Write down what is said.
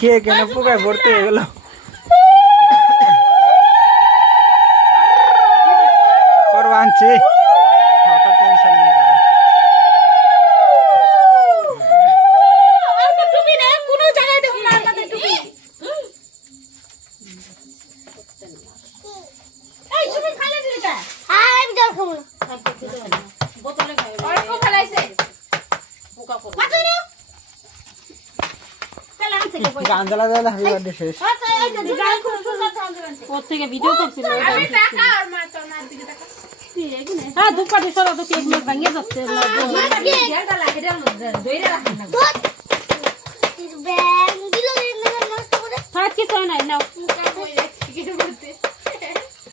কে কেন পোকায় ভর্তি হয়ে গেল করবা আনছি অত টেনশন নেই কারো গান জ্বালা জ্বালা হ্যাপি বার্থডে শেষ ওর থেকে ভিডিও করছিল হ্যাঁ দুপাটি সরা তো কেক মেক ভাঙিয়ে যাচ্ছে থাক কিছু নাই নাও